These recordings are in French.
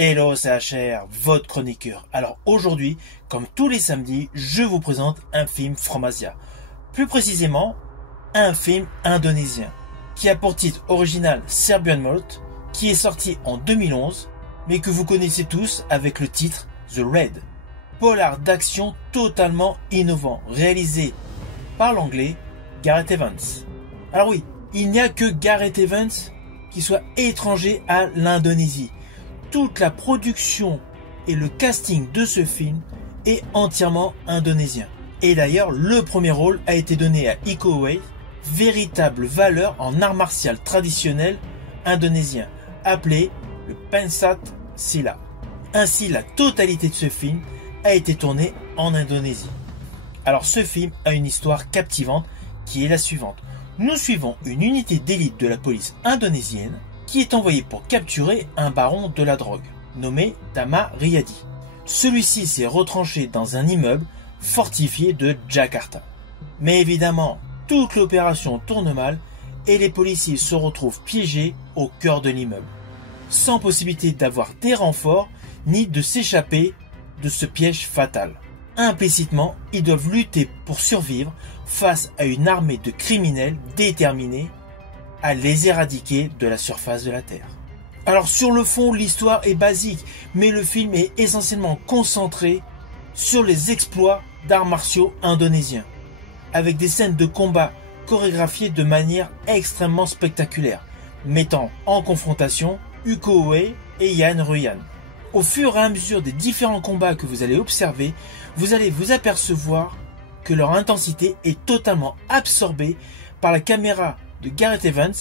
Hello, c'est HR, votre chroniqueur. Alors aujourd'hui, comme tous les samedis, je vous présente un film from Asia. Plus précisément, un film indonésien, qui a pour titre original Serbian Malt, qui est sorti en 2011, mais que vous connaissez tous avec le titre The Raid. Polar d'action totalement innovant, réalisé par l'anglais Gareth Evans. Alors oui, il n'y a que Gareth Evans qui soit étranger à l'Indonésie. Toute la production et le casting de ce film est entièrement indonésien. Et d'ailleurs, le premier rôle a été donné à Iko Uwais, véritable valeur en art martial traditionnel indonésien, appelé le Pencak Silat. Ainsi, la totalité de ce film a été tournée en Indonésie. Alors ce film a une histoire captivante qui est la suivante. Nous suivons une unité d'élite de la police indonésienne qui est envoyée pour capturer un baron de la drogue, nommé Tama Riyadi. Celui-ci s'est retranché dans un immeuble fortifié de Jakarta. Mais évidemment, toute l'opération tourne mal et les policiers se retrouvent piégés au cœur de l'immeuble, sans possibilité d'avoir des renforts ni de s'échapper de ce piège fatal. Implicitement, ils doivent lutter pour survivre face à une armée de criminels déterminés à les éradiquer de la surface de la Terre. Alors sur le fond, l'histoire est basique, mais le film est essentiellement concentré sur les exploits d'arts martiaux indonésiens, avec des scènes de combat chorégraphiées de manière extrêmement spectaculaire, mettant en confrontation Iko Uwais et Yayan Ruhian. Au fur et à mesure des différents combats que vous allez observer, vous allez vous apercevoir que leur intensité est totalement absorbée par la caméra de Gareth Evans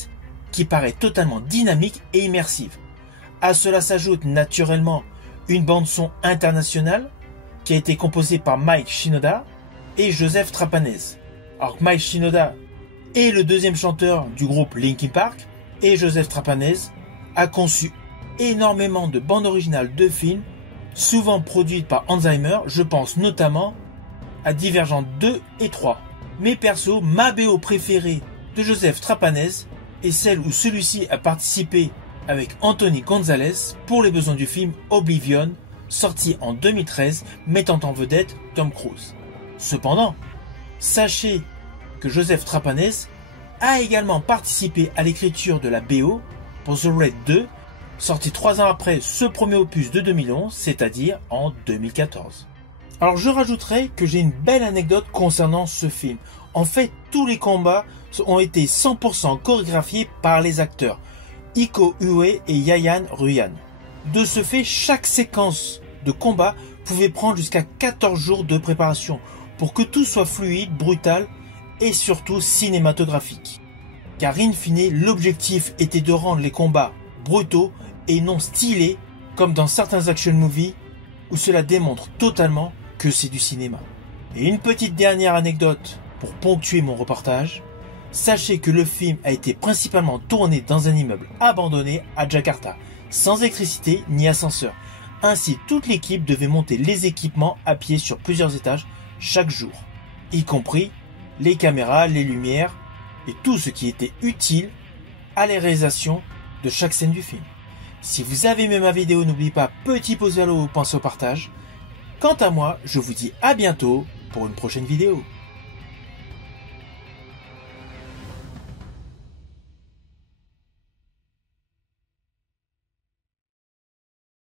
qui paraît totalement dynamique et immersive. À cela s'ajoute naturellement une bande-son internationale qui a été composée par Mike Shinoda et Joseph Trapanese. Alors Mike Shinoda est le deuxième chanteur du groupe Linkin Park et Joseph Trapanese a conçu énormément de bandes originales de films, souvent produites par Hans Zimmer. Je pense notamment à Divergent 2 et 3. Mais perso, ma BO préférée de Joseph Trapanese est celle où celui-ci a participé avec Anthony Gonzalez pour les besoins du film Oblivion, sorti en 2013, mettant en vedette Tom Cruise. Cependant, sachez que Joseph Trapanese a également participé à l'écriture de la BO pour The Raid 2, sorti 3 ans après ce premier opus de 2011, c'est-à-dire en 2014. Alors je rajouterai que j'ai une belle anecdote concernant ce film. En fait, tous les combats ont été 100% chorégraphiés par les acteurs Iko Uwais et Yayan Ruhian. De ce fait, chaque séquence de combat pouvait prendre jusqu'à 14 jours de préparation pour que tout soit fluide, brutal et surtout cinématographique. Car in fine, l'objectif était de rendre les combats brutaux et non stylés comme dans certains action movies où cela démontre totalement que c'est du cinéma. Et une petite dernière anecdote pour ponctuer mon reportage. Sachez que le film a été principalement tourné dans un immeuble abandonné à Jakarta, sans électricité ni ascenseur. Ainsi, toute l'équipe devait monter les équipements à pied sur plusieurs étages chaque jour, y compris les caméras, les lumières et tout ce qui était utile à la réalisation de chaque scène du film. Si vous avez aimé ma vidéo, n'oubliez pas, petit pouce vers le haut, pensez au partage. Quant à moi, je vous dis à bientôt pour une prochaine vidéo.